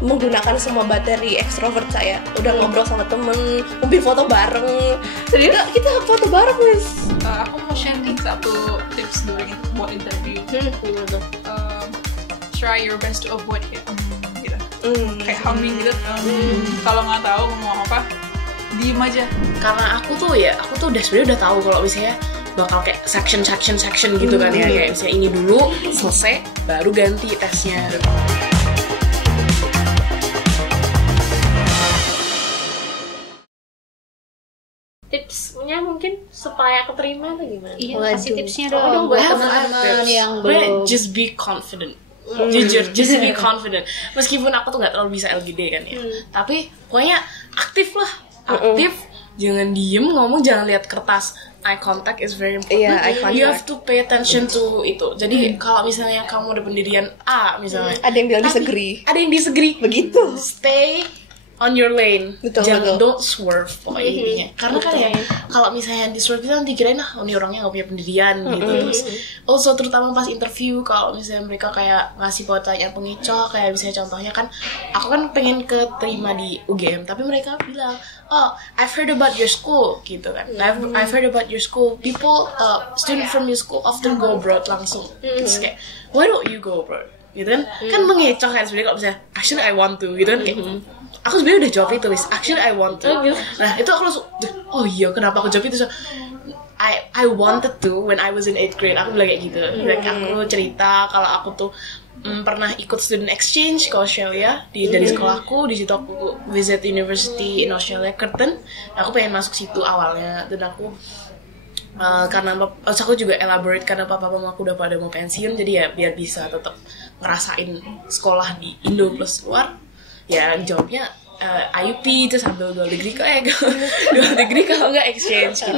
menggunakan semua bateri ekstrovert saya. Udah ngobrol sama temen, mungkin foto bareng. Jadi kita foto bareng guys. Aku mau share nih satu tips during buat interview. Gimana tuh? Try your best to avoid it. Gitu. Kayak humming gitu. Kalau nggak tahu ngomong apa, diem aja. Karena aku tuh sebenarnya udah tahu kalau misalnya bakal kayak section gitu kan ya, kayak misalnya ini dulu selesai baru ganti tesnya. Tipsnya mungkin supaya keterima atau gimana? Iya, kasih tipsnya dong buat teman-teman yang belum. Just be confident. Jujur, just be confident. Meskipun aku tuh nggak terlalu bisa LGD kan ya, tapi pokoknya aktif lah, aktif. Jangan diem ngomong, jangan lihat kertas. Eye contact is very important. Yeah, eye contact. You have to pay attention to itu. Jadi kalau misalnya kamu udah pendirian A misalnya, ada yang bilang disagree. Ada yang disagree. Begitu. Stay on your lane. Betul. Don't swerve pokoknya intinya. Karena kan ya kalau misalnya di swerve itu nanti kirain ini orangnya nggak punya pendirian gitu. Terus also terutama pas interview kalau misalnya mereka kayak ngasih pertanyaan pengecoh, kayak misalnya contohnya kan aku kan pengen keterima di UGM tapi mereka bilang, oh, I've heard about your school gitu kan. I've heard about your school. People, student from your school often go abroad langsung. Terus kayak, why don't you go abroad? Gitu kan? Kan mengecoh kan sebenarnya kalau misalnya, actually I want to gitu kan kayak. Aku sebenarnya udah jawab itu, actually I want to. Nah itu aku langsung, oh iya kenapa aku jawab itu? So, I wanted to when I was in 8th grade. Aku bilang kayak gitu. Like, aku cerita kalau aku tuh pernah ikut student exchange ke Australia dari sekolahku. Di situ aku visit university in Australia, Curtin. Aku pengen masuk situ awalnya, dan aku karena aku juga elaborate karena papa mama aku udah pada mau pensiun, jadi ya biar bisa tetap ngerasain sekolah di Indo plus luar. Ya jawabnya IUP terus ambil dual degree kalau nggak exchange gitu.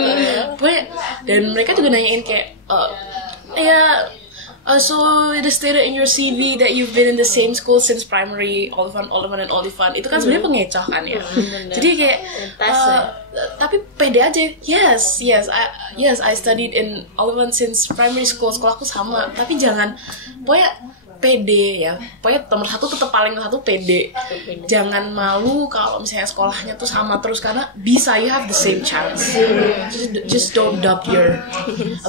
Dan mereka juga nanyain kayak so it is stated in your CV that you've been in the same school since primary, Oliphant and Oliphant. Itu kan sebenarnya pengecoh kan ya. Jadi kayak tapi pede aja. Yes, I studied in Oliphant since primary school. Sekolahku sama. Tapi jangan pokoknya pede ya. Pokoknya nomor satu tetap paling satu pede. Jangan malu kalau misalnya sekolahnya tuh sama terus, karena bisa, you have the same chance. Just don't doubt your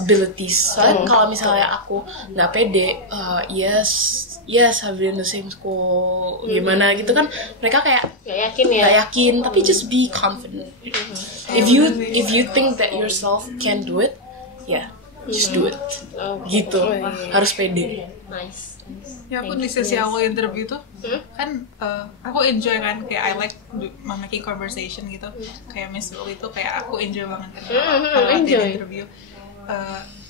abilities. Soalnya kalau misalnya aku nggak pede, yes I've been in the same school, gimana gitu kan, mereka kayak nggak yakin. Tapi just be confident. If you think that yourself can do it, just do it. Gitu. Harus pede. Nice. Ya aku di sesi awal interview tuh kan aku enjoy kan, kayak I like making conversation gitu. Kayak Miss Will itu kayak aku enjoy banget kan kalau di interview.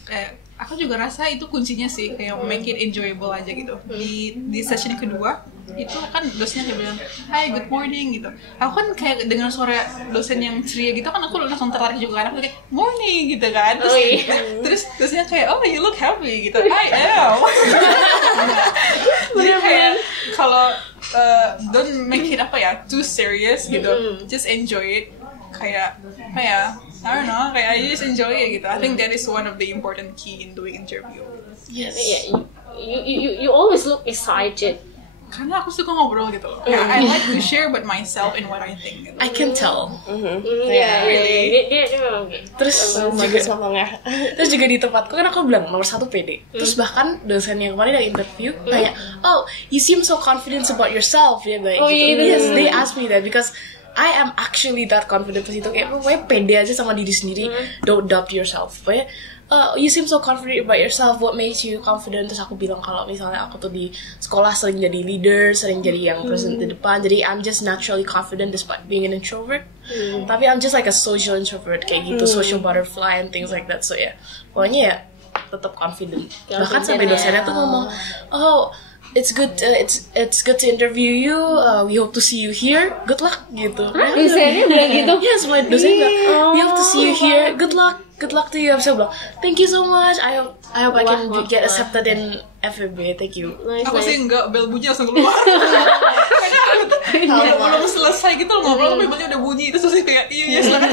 Kayak aku juga rasa itu kuncinya sih, kayak make it enjoyable aja gitu. Di session kedua itu kan dosennya kayak bilang, "Hi, good morning" gitu. Aku kan kayak dengar suara dosen yang ceria gitu kan, aku langsung tertarik juga kan. Aku kayak morning gitu kan. Terus dosennya kayak, "Oh, you look happy" gitu. I am. Jadi kayak kalau don't make it too serious gitu. Just enjoy it. Kayak I don't know, kayak I just enjoy it gitu. I think that is one of the important key in doing interview. Yes. You always look excited. Karena aku suka ngobrol gitu loh. I like to share about myself and what I think gitu. I can tell. Really. Terus juga di tempatku kan aku bilang nomor satu pede. Terus bahkan dosen yang kemarin yang interview kayak, "Oh, you seem so confident about yourself," ya gitu. Yes, they asked me that because I am actually that confident. Pas itu kayak pokoknya pede aja sama diri sendiri. Don't doubt yourself. Pokoknya you seem so confident about yourself. What makes you confident? Terus aku bilang kalau misalnya aku tuh di sekolah sering jadi leader, sering jadi yang present di depan. Jadi I'm just naturally confident despite being an introvert. Tapi I'm just like a social introvert kayak gitu, social butterfly and things like that. So pokoknya ya tetap confident. Bahkan sampai dosennya tuh ngomong, "Oh, it's good to interview you. We hope to see you here. Good luck," gitu. Dosennya bilang gitu? Ya, semua dosen bilang, "We hope to see you here. Good luck to you." Saya bilang, "Thank you so much. I hope I can get accepted in FEB. Thank you." Aku sih enggak, bel bunyi langsung keluar. Kalau belum selesai gitu ngobrol, belnya udah bunyi, terus kayak iya selamat.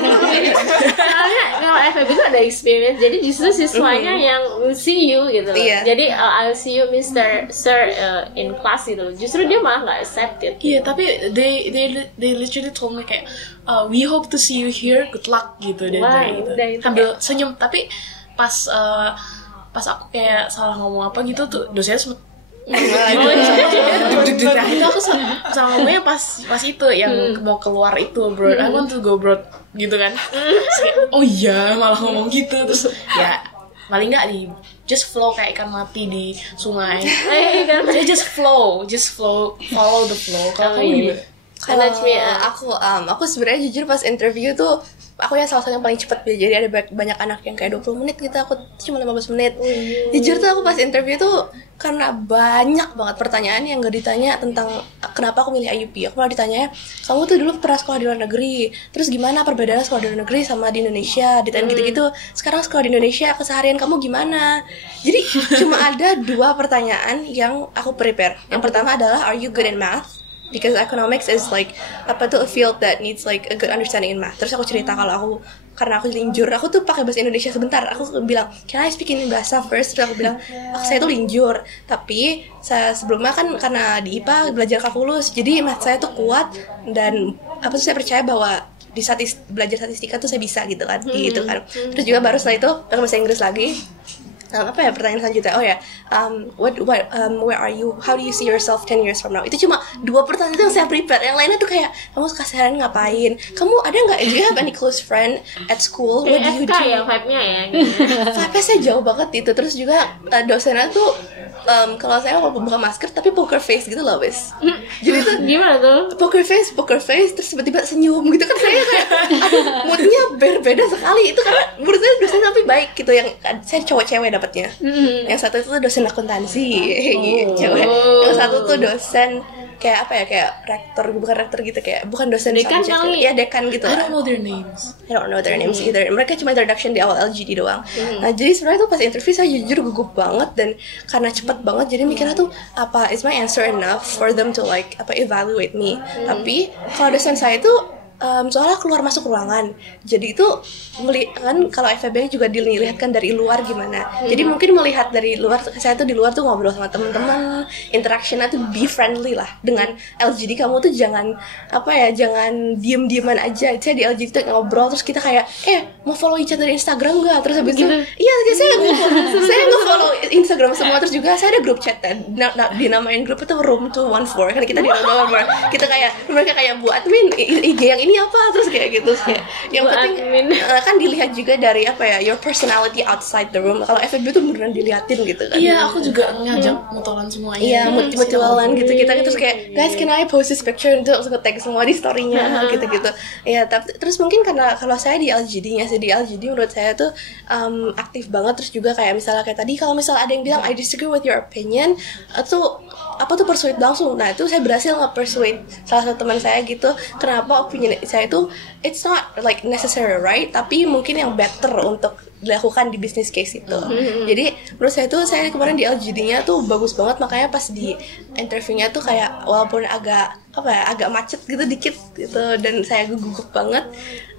Soalnya kalau FEB itu ada experience, jadi justru siswanya yang will see you gitu loh. Iya. Jadi I'll see you Mr. Sir in class gitu loh. Justru dia malah nggak accepted. Iya, tapi they literally told me kayak we hope to see you here, good luck gitu dan Wah, kayak gitu. udah itu Sambil senyum, tapi pas aku kayak salah ngomong apa gitu tuh dosennya sempet itu aku sama mamanya pas itu yang mau keluar itu bro, I want to go bro gitu kan. Terus kayak, oh iya malah ngomong gitu, terus ya paling nggak di just flow kayak ikan mati di sungai. Jadi just flow, follow the flow. Kalau kamu gimana? Kalau aku sebenarnya jujur pas interview tuh aku yang salah satu yang paling cepat, jadi ada banyak anak yang kayak 20 menit gitu, aku cuma 15 menit. Jujur tuh aku pas interview tuh karena banyak banget pertanyaan yang gak ditanya tentang kenapa aku milih IUP. Aku malah ditanya, kamu tuh dulu pernah sekolah di luar negeri, terus gimana perbedaan sekolah di luar negeri sama di Indonesia, ditanya gitu-gitu. Sekarang sekolah di Indonesia, keseharian kamu gimana? Jadi cuma ada 2 pertanyaan yang aku prepare. Yang pertama adalah, are you good in math? Because economics is like a field that needs like a good understanding in math. Terus aku cerita kalau karena aku linjur, aku tuh pakai bahasa Indonesia sebentar. Aku bilang, can I speak in bahasa first? Terus aku bilang, saya tuh linjur, tapi saya sebelumnya kan karena di IPA belajar kalkulus, jadi math saya tuh kuat dan saya percaya bahwa di belajar statistika tuh saya bisa gitu kan, gitu kan. Terus juga baru setelah itu pakai bahasa Inggris lagi. Pertanyaan selanjutnya, where are you? How do you see yourself 10 years from now? Itu cuma 2 pertanyaan yang saya prepare. Yang lainnya tuh kayak, kamu keseharian ngapain? Kamu ada nggak? Do you have any close friend at school? What do you do? ya vibe-nya ya. Vibe-nya saya jauh banget itu. Terus juga dosennya tuh kalau saya buka masker tapi poker face gitu loh, wes. Jadi tuh Gimana tuh? poker face terus tiba-tiba senyum gitu kan, saya kayak aduh, moodnya berbeda sekali. Itu karena menurut saya dosen tapi baik gitu, yang saya cowok-cewek dapatnya. Yang satu itu dosen akuntansi cewek, yang satu tuh dosen kayak kayak rektor gitu, kayak bukan dosen Dekan subject, kali. ya dekan gitu. I don't know their names. I don't know their names either. Mereka cuma introduction di awal LGD doang. Nah, jadi sebenarnya tuh pas interview saya jujur gugup banget, dan karena cepet banget jadi mikirnya tuh is my answer enough for them to like evaluate me. Tapi kalau dosen saya tuh soalnya keluar masuk ruangan, jadi itu kan kalau FEB juga dilihatkan dari luar gimana. Jadi mungkin melihat dari luar, saya tuh di luar tuh ngobrol sama teman-teman, interactionnya tuh be friendly lah dengan LGD. Kamu tuh jangan jangan diem-dieman aja. Saya di LGD tuh ngobrol, terus kita kayak mau follow each other dari Instagram nggak? Terus habis itu iya saya nge-follow Instagram semua. Terus juga saya ada grup chat dinamain grup itu Room 214, kan kita di Room 214. Kita kayak mereka kayak buat admin IG yang ini apa, terus kayak gitu. Kayak yang penting kan dilihat juga dari your personality outside the room. Kalau FEB tuh beneran diliatin gitu kan. Iya, aku juga ngajak mutualan semuanya. Iya, mutualan gitu. Kita terus kayak, guys, can I post this picture? Untuk tag semua di story-nya gitu-gitu. Iya, tapi terus mungkin karena kalau saya di LGD-nya sih, di LGD menurut saya tuh aktif banget. Terus juga kayak misalnya kayak tadi, kalau misalnya ada yang bilang I disagree with your opinion, atau persuade langsung. Nah, itu saya berhasil nge-persuade salah satu teman saya gitu. Kenapa opinion saya itu it's not like necessary right, tapi mungkin yang better untuk dilakukan di business case itu. Jadi menurut saya tuh, saya kemarin di LGD-nya tuh bagus banget, makanya pas di interviewnya tuh kayak walaupun agak macet gitu dikit gitu, dan saya gugup banget.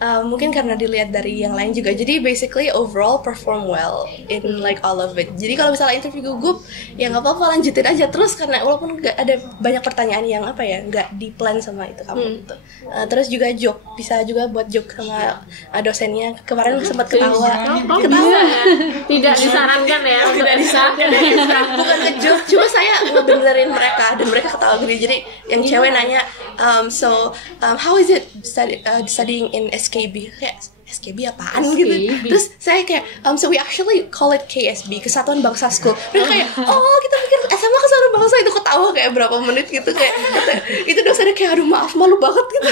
Mungkin karena dilihat dari yang lain juga. Jadi basically overall perform well in like all of it. Jadi kalau misalnya interview gugup, ya nggak apa-apa, lanjutin aja terus, karena walaupun nggak ada banyak pertanyaan yang nggak di plan sama itu kamu gitu. Terus juga joke, bisa juga buat joke sama dosennya. Kemarin sempat ketawa. Tidak disarankan ya. Tidak disarankan. Bukan nge-joke, cuma saya ngebenerin mereka dan mereka ketawa gini. Jadi yang cewek nanya, how is it studying in SKB? Kayak SKB apaan gitu. Terus saya kayak so we actually call it KSB, Kesatuan Bangsa School. Mereka kayak, oh kita pikir SMA Kesatuan Bangsa. Itu ketawa kayak berapa menit gitu, kayak itu dosennya kayak aduh maaf, malu banget gitu.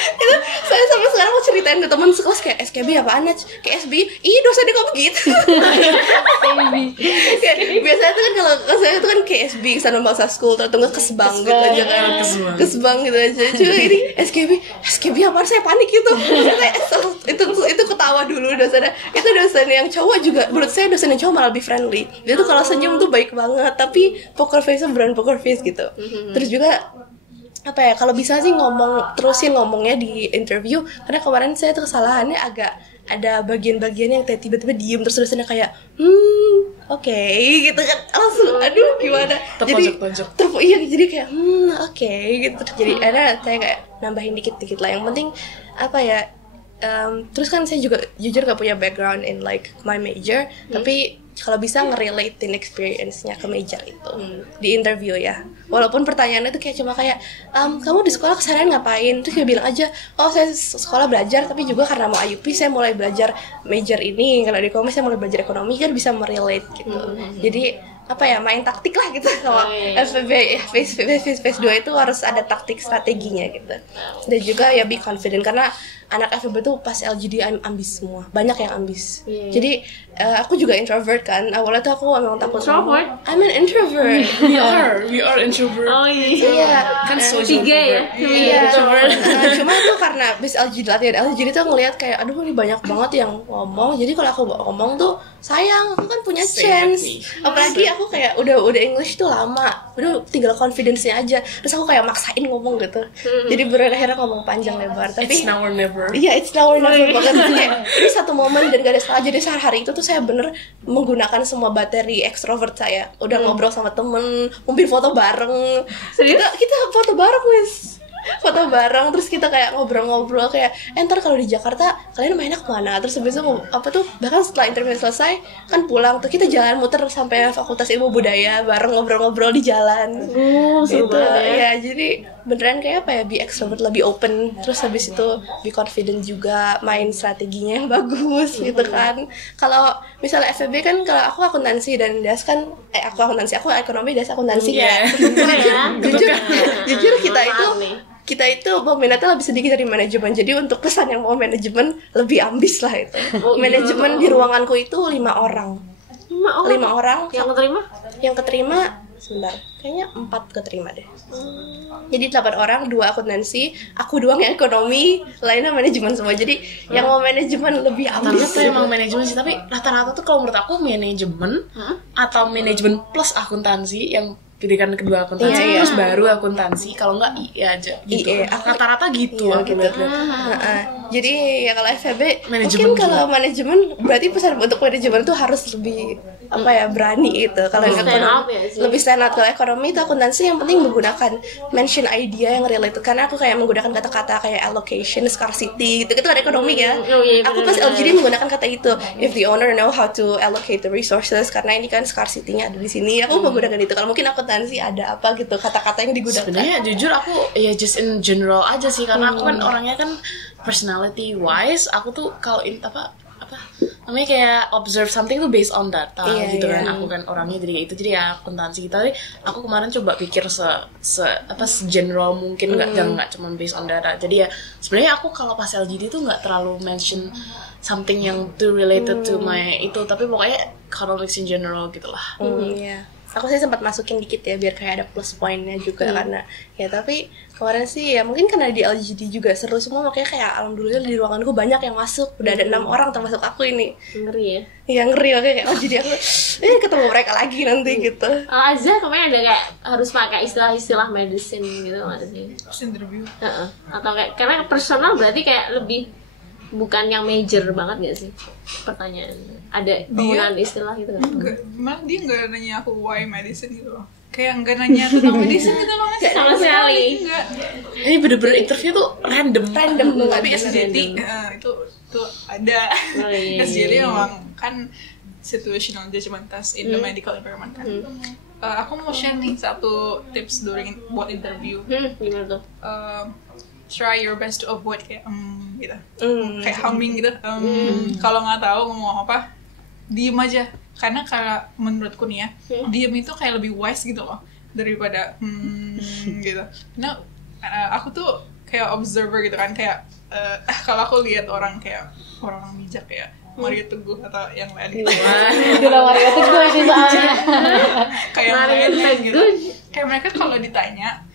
Itu saya sampai sekarang mau ceritain ke teman sekelas kayak SKB apaan, KSB, dosennya kok begitu. Biasanya tuh kan kalau saya itu kan KSB, Kesatuan Bangsa School, atau nggak Kesbang gitu aja kan. Kesbang gitu aja. Cuma ini SKB apaan, saya panik gitu. Itu ketawa dulu dosennya. Itu dosen yang cowok juga, menurut saya dosen yang cowok malah lebih friendly. Dia tuh kalau senyum tuh baik banget, tapi poker face-nya beneran poker face gitu. Terus juga kalau bisa sih terusin ngomongnya di interview, karena kemarin saya tuh kesalahannya agak ada bagian-bagian yang kayak tiba-tiba diem terus tulisannya kayak oke, gitu kan langsung aduh gimana terpojok-pojok. iya jadi kayak oke, gitu. Jadi ada saya kayak nambahin dikit-dikit lah, yang penting apa ya, terus kan saya juga jujur gak punya background in like my major, tapi kalau bisa ngerelatein experience-nya ke major itu di interview ya, walaupun pertanyaannya itu kayak cuma kayak kamu di sekolah keseharian ngapain, terus dia bilang aja saya sekolah belajar, tapi juga karena mau IUP saya mulai belajar major ini, kalau di ekonomi saya mulai belajar ekonomi, kan bisa merelate gitu. Jadi apa ya, main taktik lah gitu sama FEB phase 2 itu harus ada taktik strateginya gitu. Dan juga ya be confident, karena anak FEB tuh pas LGD ambis semua, banyak yang ambis. Jadi aku juga introvert kan, awalnya tuh aku memang takut. Introvert? I'm an introvert. We are introvert. Oh iya. Kan social 3 ya. Iya, cuma tuh karena bis LGD latihan LGD tuh ngelihat kayak aduh ini banyak banget yang ngomong, jadi kalau aku ngomong tuh sayang, aku kan punya chance. Apalagi aku kayak udah English tuh lama, udah tinggal confidence-nya aja, terus aku kayak maksain ngomong gitu. Jadi akhirnya ngomong panjang lebar, tapi It's now or never. Iya, it's now or never banget. Kayak ini satu momen dan gak ada salah. Jadi hari itu tuh saya bener menggunakan semua bateri extrovert saya. Udah ngobrol sama temen, mungkin foto bareng. Kita foto bareng, wis. Foto bareng, terus kita kayak ngobrol-ngobrol kayak ntar kalau di Jakarta kalian mainnya kemana, terus habis itu bahkan setelah interview selesai kan pulang tuh kita jalan muter sampai Fakultas Ilmu Budaya bareng, ngobrol-ngobrol di jalan. Seru gitu banget ya. ya, jadi beneran kayak apa ya, be extrovert, lebih open, terus habis itu be confident juga, main strateginya yang bagus gitu kan. Kalau misalnya FEB kan, kalau aku akuntansi dan Das kan aku ekonomi, Das akuntansi ya. Jujur kita itu peminatnya lebih sedikit dari manajemen. Jadi untuk pesan yang mau manajemen lebih ambis lah itu. Manajemen di ruanganku itu 5 orang. 5 orang. Yang keterima sebentar, kayaknya 4 keterima deh. Jadi 8 orang, 2 akuntansi, aku doang yang ekonomi, lainnya manajemen semua. Jadi yang mau manajemen lebih ambis. Rata-rata emang manajemen sih, tapi rata-rata tuh kalau menurut aku manajemen atau manajemen plus akuntansi, yang pilihan kedua akuntansi terus baru akuntansi, kalau enggak IE aja gitu. Rata-rata gitu. Iya, gitu. Jadi ya kalau FEB mungkin kalau manajemen berarti pesan untuk manajemen tuh harus lebih berani itu. Kalau ekonomi lebih stand out. Kalau ekonomi itu akuntansi yang penting menggunakan mention idea yang related, karena aku kayak menggunakan kata-kata kayak allocation, scarcity gitu ada ekonomi ya. Aku pas LGD menggunakan kata itu, if the owner know how to allocate the resources, karena ini kan scarcity-nya ada di sini. Aku menggunakan itu. Kalau mungkin akuntansi ada apa gitu kata-kata yang digunakan. Sebenarnya jujur aku ya just in general aja sih, karena aku kan orangnya kan personality wise, aku tuh kalau namanya kayak observe something tuh based on data gitu kan. Aku kan orangnya jadi itu, jadi ya akuntansi gitu. Tapi aku kemarin coba pikir general mungkin, nggak cuma based on data. Jadi ya sebenarnya aku kalau pas LGD tuh nggak terlalu mention something yang too related to my itu, tapi pokoknya economics in general gitulah. Aku sih sempat masukin dikit ya biar kayak ada plus poinnya juga karena ya, tapi kemarin sih ya mungkin karena di LGD juga seru semua, makanya kayak alhamdulillah di ruanganku banyak yang masuk, udah ada 6 orang termasuk aku ini. Ngeri ya? Iya ngeri, kayak LGD aku ketemu mereka lagi nanti gitu. Azza kemarin ada kayak harus pakai istilah-istilah medicine gitu nggak sih? Interview. Atau kayak karena personal berarti kayak lebih bukan yang major banget gak sih pertanyaan? Ada penggunaan istilah gitu kan? Enggak, malah dia nggak nanya aku why medicine gitu loh. Kayak nggak nanya tentang medicine gitu loh. Sama sekali. Enggak. Ini bener-bener interview tuh random banget. Tapi SJT itu ada. SJT memang kan situational judgment test in the medical environment kan. Aku mau share nih satu tips buat interview. Gimana tuh? Try your best to avoid kayak gitu, kayak humming gitu. Kalau nggak tahu ngomong apa, diem aja. Karena kalau menurutku nih ya, diem itu kayak lebih wise gitu loh daripada gitu. Nah, aku tuh kayak observer gitu kan, kayak kalau aku lihat orang kayak orang bijak kayak Mario Teguh atau yang lain gitu. Gila Mario Teguh sih soalnya. Kayak lain gitu. Kayak mereka kalau ditanya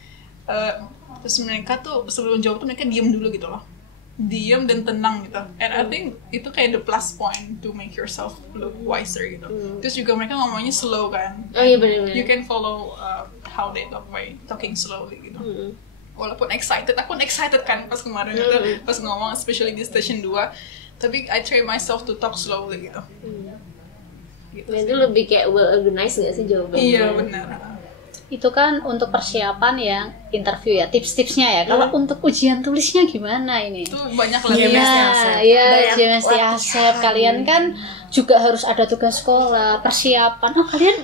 terus mereka tuh sebelum jawab tuh mereka diem dulu gitu loh, diem dan tenang gitu. And I think itu kayak the plus point to make yourself look wiser gitu. Terus juga mereka ngomongnya slow kan. Oh iya benar-benar. You can follow how they talk by talking slowly gitu. Walaupun excited, aku excited kan pas kemarin itu pas ngomong, especially di station 2. Tapi I train myself to talk slowly gitu. Gitu itu lebih kayak well organized nggak sih jawabannya? Iya benar. Itu kan untuk persiapan yang interview ya, tips-tipsnya ya. Kalau untuk ujian tulisnya gimana ini? Itu banyak Iya, JMST Asep. Kalian kan juga harus ada tugas sekolah, persiapan. Oh, kalian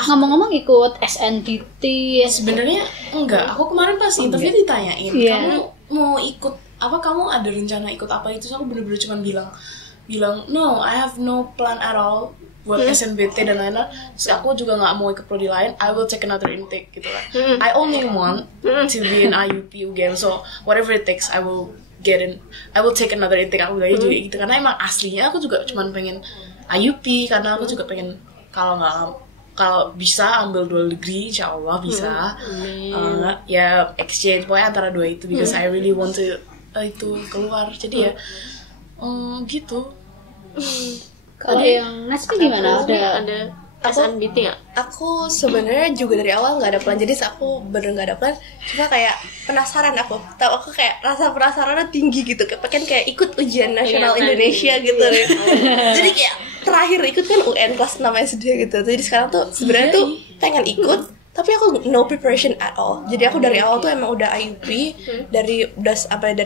ngomong-ngomong ikut SNBT. Sebenarnya enggak. Aku kemarin pas interview ditanyain, kamu mau ikut apa? Kamu ada rencana ikut apa itu? So, aku bener-bener cuma bilang no, I have no plan at all buat SNBT dan lain-lain. Terus aku juga nggak mau ikut prodi lain. I will take another intake gitu kan. I only want to be in IUP UGM, so whatever it takes I will take another intake. Aku juga gitu karena emang aslinya aku juga cuma pengen IUP karena aku juga pengen kalau bisa ambil 2 degree insya Allah bisa. Ya exchange pokoknya antara 2 itu because I really want to itu keluar. Jadi ya gitu. Kalau yang Nasmi gimana? Ada SNBT nggak? Aku sebenarnya juga dari awal nggak ada plan, jadi aku bener nggak ada plan. Cuma kayak penasaran aku kayak rasa penasarannya tinggi gitu, pengen kayak ikut ujian nasional Indonesia gitu. Jadi kayak terakhir ikut kan UN kelas 6 SD gitu. Jadi sekarang tuh sebenarnya tuh pengen ikut, tapi aku no preparation at all. Jadi aku dari awal tuh emang udah IUP, dari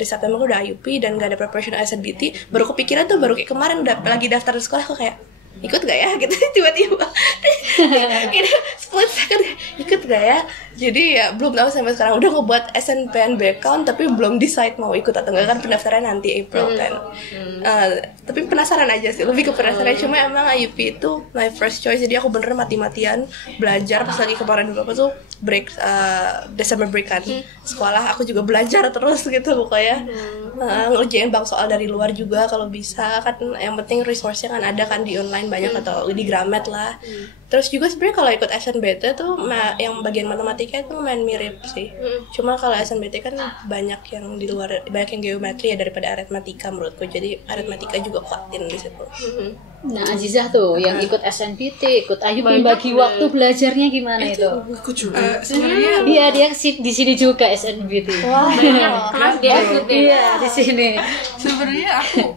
September aku udah IUP dan gak ada preparation SNBT. Baru kepikiran tuh baru kayak kemarin udah lagi daftar di sekolah, aku kayak ikut gak ya gitu tiba-tiba ini split second ikut gak ya. Jadi ya belum tahu sampai sekarang, udah ngebuat SNPNB account tapi belum decide mau ikut atau enggak, kan pendaftaran nanti April 10. Tapi penasaran aja sih, lebih ke penasaran. Cuma emang IUP itu my first choice, jadi aku bener mati-matian belajar. Pas lagi kemarin dulu apa tuh break December break kan sekolah, aku juga belajar terus gitu pokoknya. Ngerjain bank soal dari luar juga kalau bisa kan, yang penting resource-nya kan ada kan di online banyak atau di Gramet lah. Terus juga sebenarnya kalau ikut SNBT tuh yang bagian matematika itu main mirip sih. Cuma kalau SNBT kan banyak yang di luar, banyak yang geometri ya daripada aritmatika menurutku. Jadi aritmatika juga kuatin di situ. Nah, Azizah tuh yang ikut SNBT, ikut IUP, bagi waktu belajarnya gimana itu? Aku juga. Sebenarnya Iya, dia di sini juga SNBT. Wah, Kelas dia ikut Iya, di sini. sebenarnya aku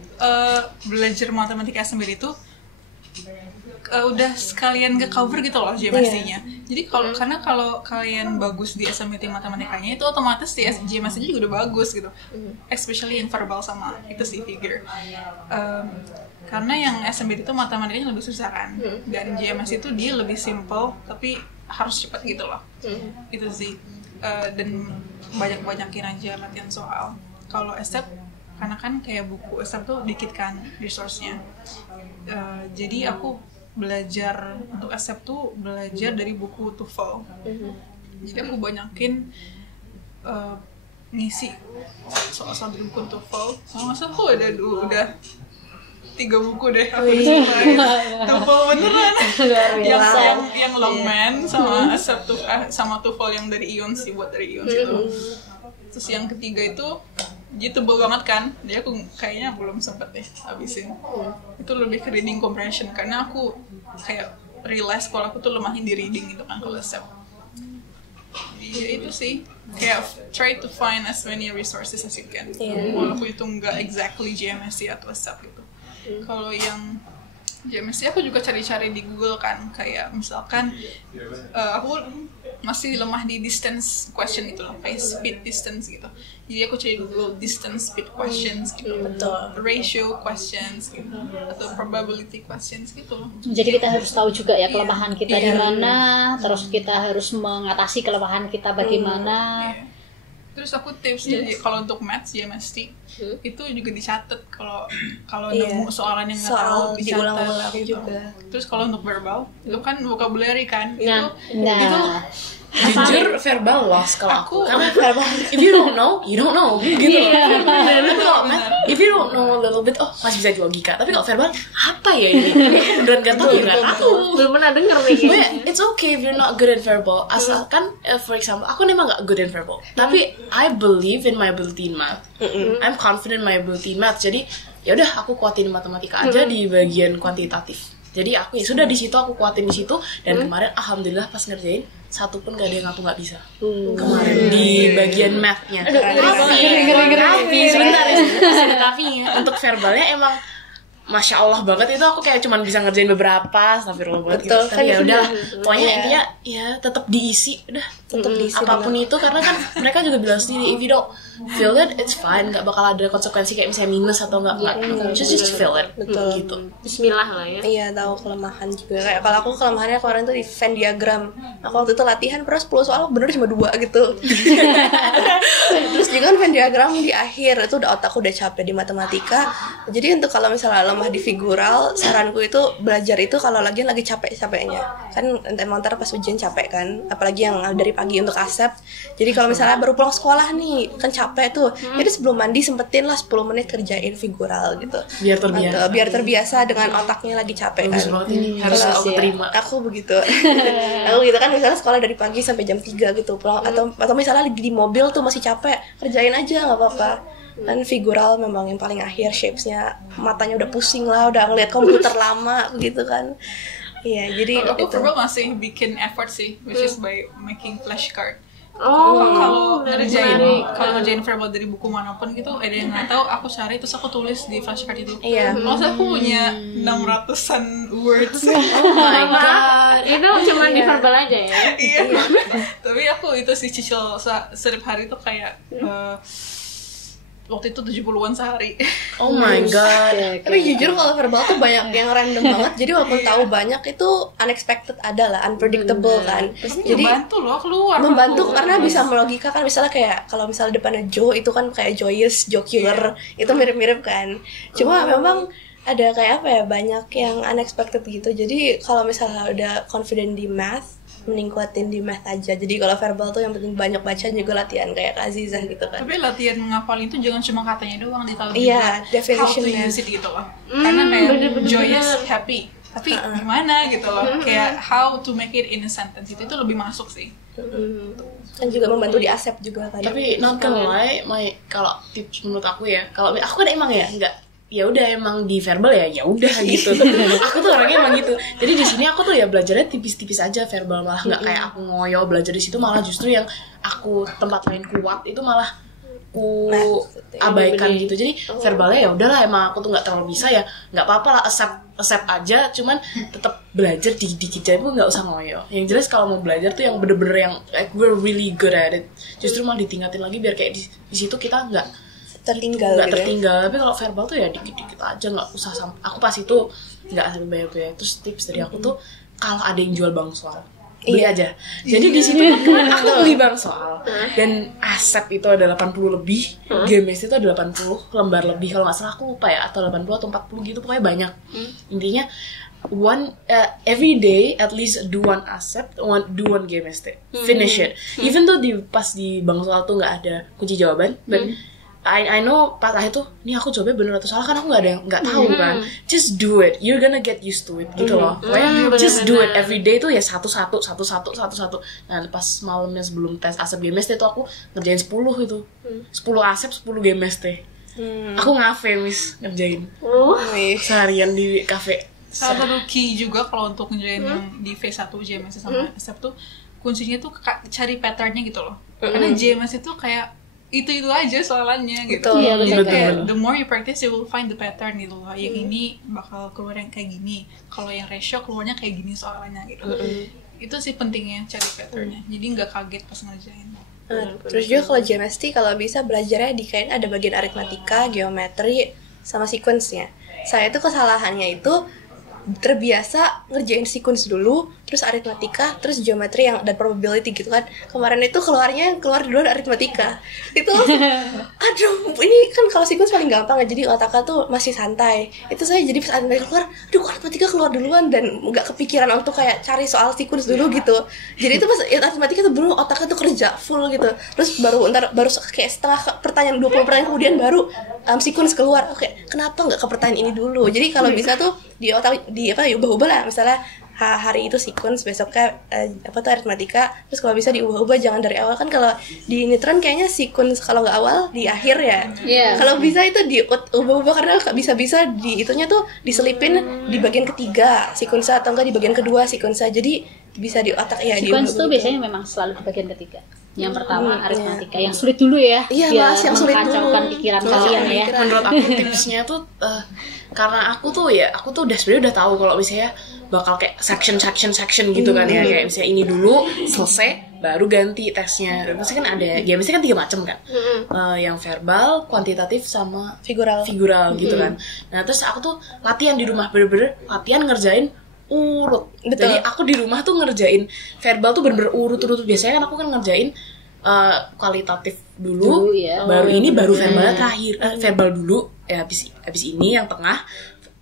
belajar matematika sendiri itu udah sekalian ke cover gitu loh JMST-nya. Jadi karena kalau kalian bagus di SMBT matematikanya itu otomatis di JMST juga udah bagus gitu. Especially in verbal sama itu sih figure. Karena yang SMBT itu matematikanya lebih susah kan. Dan JMST itu dia lebih simple tapi harus cepat gitu loh. Itu sih. Dan banyak-banyakin aja latihan soal. Kalau SF karena kan kayak buku SF tuh dikit kan resource-nya. Jadi aku belajar untuk SF tuh belajar dari buku TOEFL. Jadi aku banyakin ngisi soal-soal dari buku TOEFL. Masa aku udah 3 buku deh aku udah selesai. TOEFL beneran. yang Longman sama SF sama TOEFL yang dari IONS sih, buat dari IONS itu. Terus yang ketiga itu dia tebel banget kan, jadi aku kayaknya belum sempet deh habisin. Itu lebih ke reading comprehension karena aku kayak realize kalau aku tuh lemahnya di reading gitu kan kalau SF. Ya itu sih, kayak try to find as many resources as you can. Walaupun itu nggak exactly JMST atau SF gitu. Kalau yang JMST aku juga cari-cari di Google kan, kayak misalkan aku masih lemah di distance question itu loh, kayak speed distance gitu. Jadi aku cari Google distance speed questions gitu, ratio questions gitu, atau probability questions gitu loh. Jadi kita harus tahu juga ya kelemahan kita di mana, terus kita harus mengatasi kelemahan kita bagaimana. Terus aku tipsnya kalau untuk maths JMST itu juga dicatat, kalau nemu soalan yang nggak tahu dicatat juga. Terus kalau untuk verbal itu kan vocabulary kan, itu jujur verbal lost kalau aku karena verbal if you don't know you don't know gitu. Tapi kalau math if you don't know a little bit masih bisa di logika, tapi kalau verbal apa ya ini beneran gak tahu ya tahu, belum pernah denger nih gitu. It's okay if you're not good in verbal asalkan for example aku memang gak good in verbal tapi I believe in my ability in math. I'm confident in my ability in math, jadi ya udah aku kuatin matematika aja di bagian kuantitatif. Jadi aku ya sudah di situ aku kuatin di situ, dan kemarin alhamdulillah pas ngerjain satu pun gak ada yang aku nggak bisa kemarin di bagian math-nya. Tapi sebentar tapi untuk verbalnya emang Masya Allah banget, itu aku kayak cuman bisa ngerjain beberapa, astagfirullah banget gitu. Tapi ya udah, pokoknya intinya ya tetap diisi, udah tetap diisi apapun itu, karena kan mereka juga bilang sendiri, if you don't feel it, it's fine, nggak bakal ada konsekuensi kayak misalnya minus atau nggak, just feel it, gitu. Bismillah lah ya. Iya, tahu kelemahan juga. Kayak kalau aku kelemahannya kemarin tuh di Venn diagram. Aku waktu itu latihan pernah 10 soal bener cuma 2 gitu. Terus juga kan Venn diagram di akhir itu udah otakku udah capek di matematika. Jadi untuk kalau misalnya lemah di figural, saranku itu belajar itu kalau lagi capek-capeknya. Kan emang ntar pas ujian capek kan, apalagi yang dari pagi untuk asep. Jadi kalau misalnya baru pulang sekolah nih, kan capek tuh. Jadi sebelum mandi sempetin lah 10 menit kerjain figural gitu. Biar terbiasa dengan otaknya lagi capek kan. Harus aku terima. Aku begitu. Aku gitu kan misalnya sekolah dari pagi sampai jam 3 gitu pulang, atau misalnya lagi di mobil tuh masih capek, kerjain aja nggak apa-apa. Dan figural memang yang paling akhir, shapes-nya matanya udah pusing lah, udah ngeliat komputer lama gitu kan. Iya, jadi aku verbal masih bikin effort sih, which is by making flashcard. Kalau ngerjain verbal dari buku manapun gitu, ada yang nggak tahu, aku cari terus aku tulis di flashcard itu. Iya. Maksudnya aku punya 600-an words. Oh my god. Itu cuma di verbal aja ya. Iya. Tapi aku itu sih cicil setiap hari tuh kayak waktu itu 70-an sehari. Oh my god. Tapi jujur kalau verbal tuh banyak yang random banget. Jadi walaupun tahu banyak itu unexpected ada lah, unpredictable kan. Jadi membantu loh keluar. Membantu karena bisa melogikakan, misalnya kayak kalau misalnya depannya Joe itu kan kayak joyous, jocular, itu mirip-mirip kan. Cuma memang ada kayak apa ya, banyak yang unexpected gitu. Jadi kalau misalnya udah confident di math, mending kuatin di math aja. Jadi kalau verbal tuh yang penting banyak baca, juga latihan kayak Kak Azizah gitu kan. Tapi latihan menghafalin itu jangan cuma katanya doang, ditahu juga how to use it gitu loh. Karena kayak joyous, happy, tapi gimana gitu loh, kayak how to make it in a sentence itu lebih masuk sih. Kan juga membantu di asep juga kan. Tapi not gonna lie, kalau tips menurut aku ya, kalau aku kan emang ya enggak, ya udah emang di verbal ya udah gitu. Aku tuh orangnya emang gitu. Jadi di sini aku tuh ya belajarnya tipis-tipis aja verbal, malah nggak kayak aku ngoyo belajar di situ, malah justru yang aku tempat lain kuat itu malah aku abaikan gitu. Jadi verbalnya ya udahlah, emang aku tuh nggak terlalu bisa, ya nggak apa-apa lah, accept aja, cuman tetap belajar dikit-dikit aja, nggak usah ngoyo. Yang jelas kalau mau belajar tuh yang bener-bener yang like we're really good at it, justru malah ditingkatin lagi biar kayak di situ kita nggak tertinggal. Tapi kalau verbal tuh ya dikit-dikit aja, nggak usah sampai. Aku pas itu nggak sampai banyak. Terus tips dari aku tuh, kalau ada yang jual bang soal, beli aja. Jadi di situ kan aku beli bang soal, dan asep itu ada 80 lebih, GMS itu ada 80 lembar lebih kalau nggak salah, aku lupa ya, atau 80 atau 40 gitu, pokoknya banyak. Intinya every day at least do one accept, do one GMS, finish it. Even though pas di bang soal tuh nggak ada kunci jawaban, but I know pas akhir tuh, nih aku coba bener atau salah, kan aku nggak tahu kan. Just do it, you're gonna get used to it gitu loh. Just do it every day tuh ya satu. Nah pas malamnya sebelum tes asep GMS itu aku ngerjain 10 itu, 10 asep 10 GMS teh. Aku ngafe mis ngerjain seharian di kafe. Salah satu key juga kalau untuk ngerjain di V1 GMS sama asep tuh, kuncinya tuh cari patternnya gitu loh. Karena GMS itu kayak itu aja soalannya gitu. Jadi kayak the more you practice, you will find the pattern gitu loh. Yang ini bakal keluar yang kayak gini, kalau yang ratio keluarnya kayak gini soalannya gitu. Itu sih pentingnya cari patternnya, jadi nggak kaget pas ngerjain. Terus juga kalau GMST kalau bisa belajarnya di kain ada bagian aritmatika, geometri, sama sequence-nya. Saya itu kesalahannya itu terbiasa ngerjain sequence dulu, terus aritmatika, terus geometri dan probability gitu kan. Kemarin itu keluar duluan aritmatika. Itu aduh, ini kan kalau sequence paling gampang ya, jadi otaknya tuh masih santai. Itu saya jadi pas aritmatika keluar, aduh aritmatika keluar duluan, dan nggak kepikiran untuk kayak cari soal sequence dulu gitu. Jadi itu pas aritmatika tuh belum otaknya tuh kerja full gitu. Terus baru kayak setengah pertanyaan, 20 pertanyaan kemudian baru sequence keluar. Oke, kenapa nggak ke pertanyaan ini dulu? Jadi kalau bisa tuh di otak diubah-ubah lah, misalnya hari itu sequence, besoknya aritmatika, terus kalau bisa diubah-ubah, jangan dari awal. Kan kalau di Nitron kayaknya sequence kalau nggak awal di akhir ya. Kalau bisa itu diubah-ubah, karena bisa-bisa di itunya tuh diselipin di bagian ketiga sequence, atau enggak di bagian kedua sequence. Jadi bisa di otak ya. Sequence tuh biasanya memang selalu di bagian ketiga. Yang pertama aritmatika, yang sulit dulu ya, Iya, biar Mas, yang sulit mengkacaukan dulu. pikiran kalian ya. Menurut aku tipsnya tuh karena aku tuh udah sebenarnya udah tahu kalau misalnya bakal kayak section gitu kan ya, kayak misalnya ini dulu selesai baru ganti tesnya. Pasti kan ada, ya mesti kan 3 macam kan, yang verbal, kuantitatif sama Figural gitu kan. Nah terus aku tuh latihan di rumah, bener-bener latihan ngerjain urut. Betul. Jadi aku di rumah tuh ngerjain verbal tuh bener-bener urut. Biasanya kan aku kan ngerjain kualitatif dulu, ya. baru ini baru verbalnya terakhir. Verbal dulu, habis ini yang tengah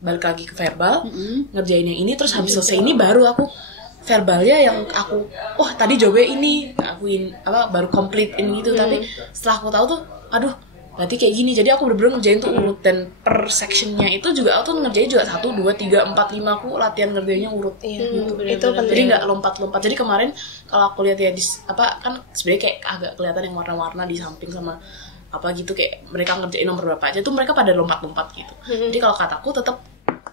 balik lagi ke verbal, ngerjain yang ini, terus habis selesai ini baru aku verbalnya yang aku tadi jawabnya ini, akuin baru complete ini gitu. Tapi setelah aku tahu tuh, aduh berarti kayak gini, jadi aku bener-bener ngerjain tuh urut, dan per sectionnya itu juga aku tuh ngerjain juga 1, 2, 3, 4, 5 aku latihan ngerjainnya urut gitu. Itu penting. Jadi nggak lompat-lompat. Jadi kemarin kalau aku lihat ya kan sebenarnya kayak agak kelihatan yang warna-warna di samping sama apa gitu, kayak mereka ngerjain nomor berapa aja tuh mereka pada lompat-lompat gitu. Jadi kalau kataku tetap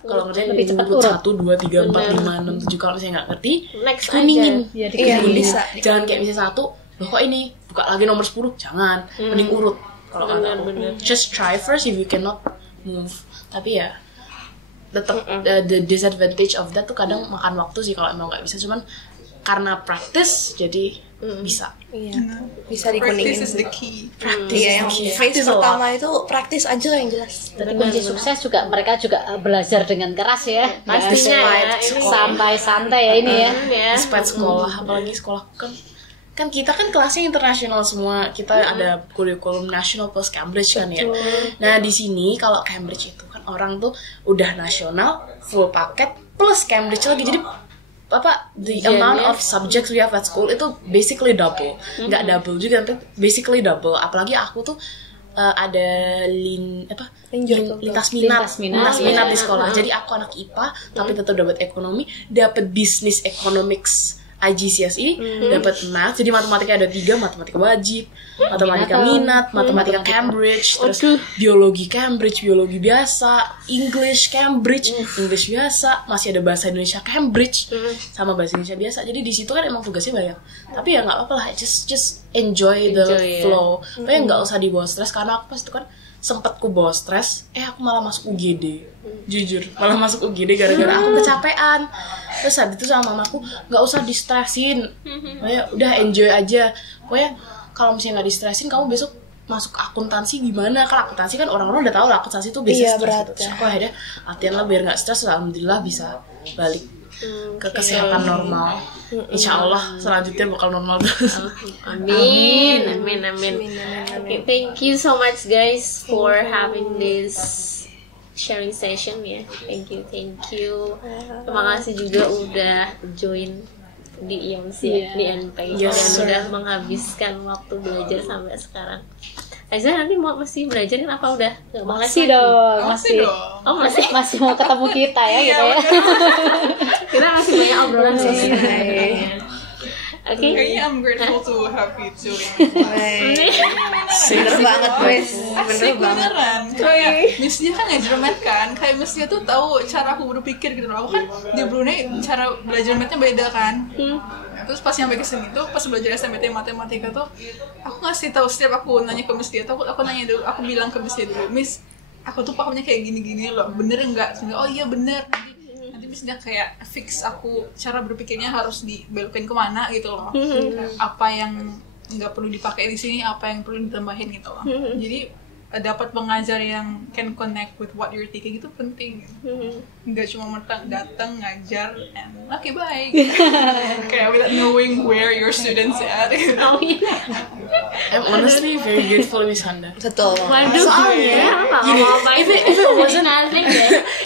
kalau ngerjain lebih cepat urut urut. 1, 2, 3, 4, 5, 6, 7, kalau misalnya nggak ngerti Next kuningin. Ya, Iya, Kuningin. bisa. Jangan kayak misalnya 1, loh kok ini buka lagi nomor 10, jangan, mending urut. Kalau kata aku, just try first if you cannot move. Tapi ya tetap the disadvantage of that tuh kadang makan waktu sih kalau emang nggak bisa. Cuman karena practice jadi bisa. Iya, bisa Practice dikuningin. is the key. Iya, yang phase pertama itu praktis aja yang jelas. Tapi kunci sukses juga mereka juga belajar dengan keras ya. Pastinya ya, Nggak sampai santai ya ini ya. Despite sekolah, apalagi sekolah kan kita kan kelasnya internasional semua, kita ada kurikulum nasional plus Cambridge kan ya. Nah di sini kalau Cambridge itu kan orang tuh udah nasional full paket plus Cambridge lagi, jadi the amount of subjects we have at school itu basically double, nggak double juga tapi basically double. Apalagi aku tuh ada lintas minat di sekolah. Jadi aku anak IPA tapi tetap dapat ekonomi, dapat business economics IGCSE, dapat math. Jadi matematika ada 3, matematika wajib, matematika minat, matematika Cambridge, terus biologi Cambridge, biologi biasa, English Cambridge, English biasa, masih ada bahasa Indonesia Cambridge, sama bahasa Indonesia biasa. Jadi di situ kan emang tugasnya banyak. Tapi ya nggak apa-apa lah, just enjoy the flow. Tapi nggak usah dibawa stres, karena aku pas itu kan sempet ku bawa stres, aku malah masuk UGD. Jujur, malah masuk UGD gara-gara aku kecapean. Terus habis itu sama mamaku, nggak usah distresin, pokoknya udah enjoy aja. Pokoknya kalau misalnya nggak distresin, kamu besok masuk akuntansi gimana? Karena akuntansi kan orang-orang udah tahu lah akuntansi itu biasanya stres gitu. Terus aku akhirnya latihan lah biar nggak stres. Alhamdulillah bisa balik ke kesehatan normal. Insya Allah selanjutnya bakal normal terus. Amin. Okay, thank you so much guys for having this sharing session ya. Thank you. Terima kasih juga udah join di IOMC di NP dan udah menghabiskan waktu belajar sampai sekarang. Aiza nanti masih belajar kan apa udah? Masih dong, masih. Oh Masih mau ketemu kita ya gitu ya. Kita masih banyak obrolan sebenarnya. Oke. Kayaknya I'm grateful to have you too. Bener banget guys, Asik beneran. Kayak Miss dia kan ngajar math kan, kayak Miss dia tuh tahu cara aku berpikir gitu. Aku kan di Brunei cara belajar mathnya beda kan. Terus pas nyampe ke sini tuh, pas belajar SMPT matematika tuh, aku ngasih tahu setiap aku nanya ke Miss dia tuh, aku nanya dulu, aku bilang ke Miss dia dulu, Miss, aku tuh pahamnya kayak gini-gini loh, bener enggak? Oh iya bener. Nanti Miss dia kayak fix aku cara berpikirnya harus dibelokin kemana gitu loh. Apa yang nggak perlu dipakai di sini, apa yang perlu ditambahin gitu loh. Jadi dapat pengajar yang can connect with what you're thinking itu penting. Nggak cuma datang ngajar and okay bye. Kayak without knowing where your students at. Oh iya. I'm honestly very grateful Miss Handa. Betul. Waduh. Soalnya gini,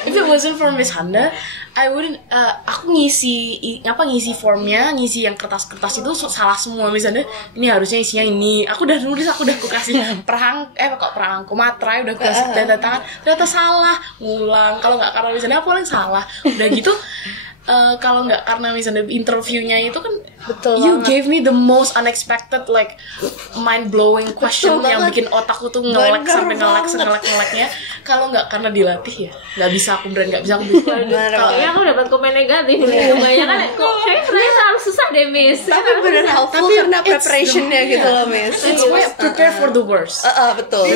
if it wasn't for Miss Handa, I wouldn't. Aku ngisi formnya, ngisi yang kertas-kertas itu salah semua. Misalnya ini harusnya isinya ini. Aku udah nulis, aku udah kasih perangko matrai, udah kasih tanda tangan. Ternyata salah, ngulang. Kalau nggak karena misalnya aku paling salah. Udah gitu. Kalau nggak karena misalnya interviewnya itu kan, Betul you banget. gave me the most unexpected like mind blowing question yang bikin otakku tuh ngelek sampai ngeleknya. kalau nggak karena dilatih ya nggak bisa aku bisa. Kayaknya aku dapat komen negatif nih. Kebanyakan kok kayaknya ternyata terlalu susah deh, Miss. Tapi bener helpful karena preparationnya gitu loh, Miss. It's prepare for the worst. Betul.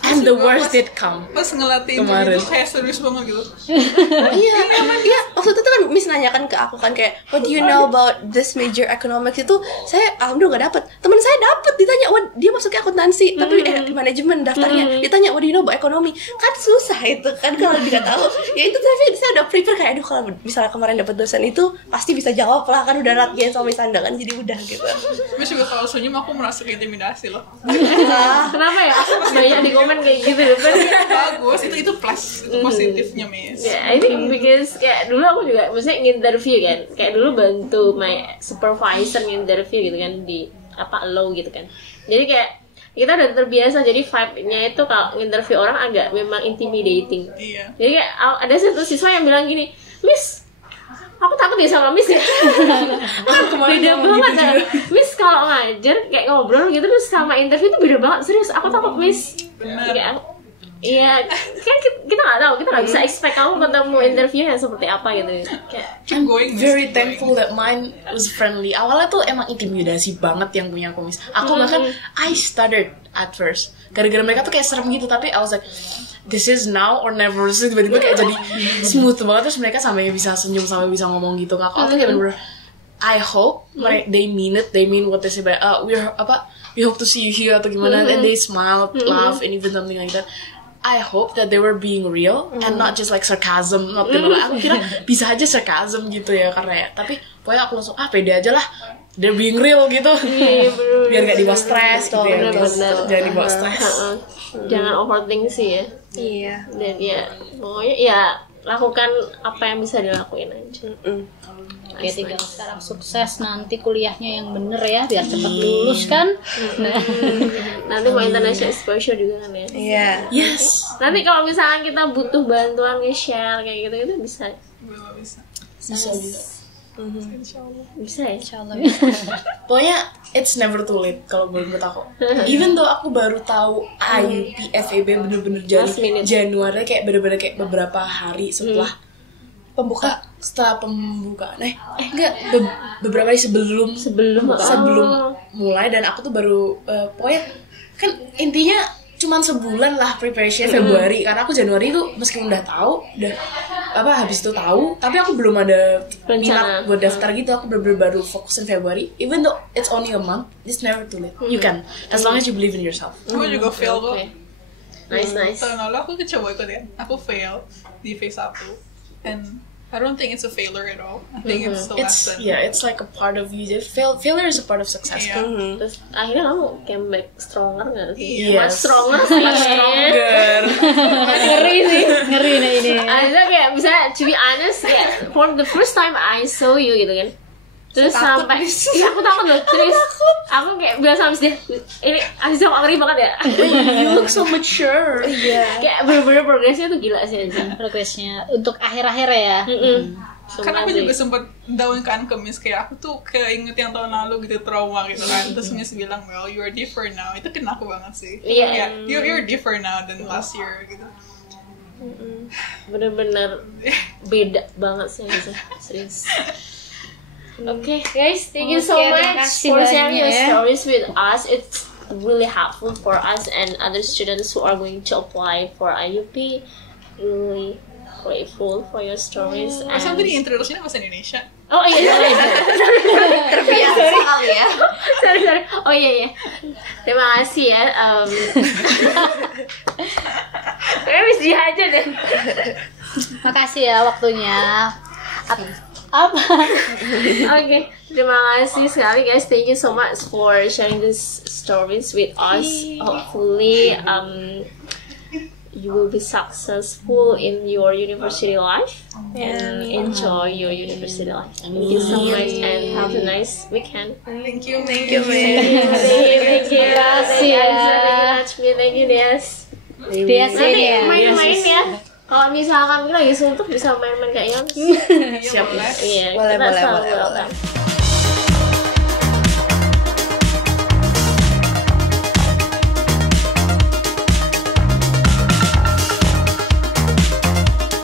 And the worst did come. Pas ngelatih Kemarin. itu kayak serius banget gitu. Iya, waktu itu kan Miss nanyakan ke aku kan kayak, what do you know about this major economics itu, saya alhamdulillah nggak dapet. Teman saya dapet, ditanya, dia masuknya akuntansi, tapi manajemen daftarnya, ditanya, what do you know about ekonomi, kan susah itu kan kalau dia tahu. Ya itu tapi saya udah prepare kayak, aduh kalau misalnya kemarin dapet dosen itu pasti bisa jawab lah kan udah latihan sama Miss Anda kan jadi udah gitu. Tapi juga kalau senyum aku merasa intimidasi loh. Kenapa ya? Aku banyak di komen kayak gitu. Bagus, itu plus, itu positifnya, Miss. Yeah, I think because kayak dulu aku juga maksudnya nginterview kan. Kayak dulu bantu my supervisor nginterview gitu kan di law gitu kan. Jadi kayak kita udah terbiasa, jadi vibe-nya itu kalau nginterview orang agak memang intimidating. Iya. Jadi kayak ada satu siswa yang bilang gini, Miss, aku takut ya sama Miss ya. Beda banget ya. Miss kalau ngajar kayak ngobrol gitu terus sama interview itu beda banget, serius. Aku takut Miss. Iya, kan kita nggak tahu, kita nggak bisa expect kamu ketemu interview yang seperti apa gitu. Kayak Keep going, Miss. Very thankful that mine was friendly. Awalnya tuh emang intimidasi banget yang punya aku, Miss. Aku bahkan I stuttered at first. Gara-gara mereka tuh kayak serem gitu, tapi I was like, this is now or never. Terus tiba-tiba kayak jadi smooth banget, terus mereka sampai bisa senyum, sampai bisa ngomong gitu. Aku tuh kayak bener-bener I hope they mean what they say. But we hope to see you here atau gimana. And they smiled, laugh, and even something like that. I hope that they were being real and not just like sarcasm. Not aku kira bisa aja sarcasm gitu ya karena ya. Tapi pokoknya aku langsung pede aja lah. They're being real gitu. Biar gak dibawa stres gitu ya. Jangan dibawa stres. jangan overthink sih ya. Iya. Dan ya pokoknya ya lakukan apa yang bisa dilakuin aja. Ya tinggal sekarang sukses, nanti kuliahnya yang bener ya biar cepat lulus kan. Nah, Nanti mau international exposure juga kan ya. Iya. Yes. Nanti kalau misalnya kita butuh bantuan nge-share kayak gitu bisa. Bisa ya. Insyaallah. Pokoknya it's never too late kalau menurut aku. Even though aku baru tahu IUP FEB bener-bener Januari kayak bener-bener kayak beberapa hari setelah setelah pembukaan beberapa hari sebelum mulai, dan aku tuh baru pokoknya kan intinya cuman sebulan lah preparation Februari, karena aku Januari itu meskipun udah tahu habis itu tahu, tapi aku belum ada minat buat daftar gitu. Aku baru fokusin Februari. Even though it's only a month, it's never too late. You can, as long as you believe in yourself. Aku juga fail kok. Nice. Tahun lalu aku coba ikut ya, aku fail di phase 1, and I don't think it's a failure at all. I think it's a lesson. It's like a part of you. Failure is a part of success. Yeah. Terus akhirnya kamu came back stronger nggak sih? Yes. Much stronger sih. Ngeri sih. ngeri nih ini. Akhirnya kayak bisa to be honest ya, for the first time I saw you gitu kan. Terus sampai aku takut loh, serius. Aku kayak biasa habis deh. Ini Aziza kok ngeri banget ya. You look so mature. Kayak bener-bener progresnya tuh gila sih Aziza. Progresnya untuk akhir-akhir ya. Kan aku juga sempet down kan ke Miss, kayak aku tuh keinget yang tahun lalu gitu, trauma gitu kan. Terus Miss bilang, well you are different now. Itu kena aku banget sih. Iya. You're different now than last year gitu. Bener-bener beda banget sih Aziza, serius. Okay, guys, thank you so much for sharing your stories with us. It's really helpful for us and other students who are going to apply for IUP. Really grateful for your stories. Masa tadi introduction-nya bahasa Indonesia? Oh iya, Terbiasa sekali ya. sorry. Oh iya. Terima kasih ya. Kayaknya bisa aja deh. Makasih ya waktunya. Apa? Okay, terima kasih sekali guys. Thank you so much for sharing these stories with us. Hopefully, you will be successful in your university life and enjoy your university life. Thank you so much and have a nice weekend. Thank you. Thank you. Thank you, Des. Nanti main-main ya. Kalau misalkan kita lagi suntuk bisa main-main kayak Yons. Siap lah. Iya, Boleh. kita selalu welcome.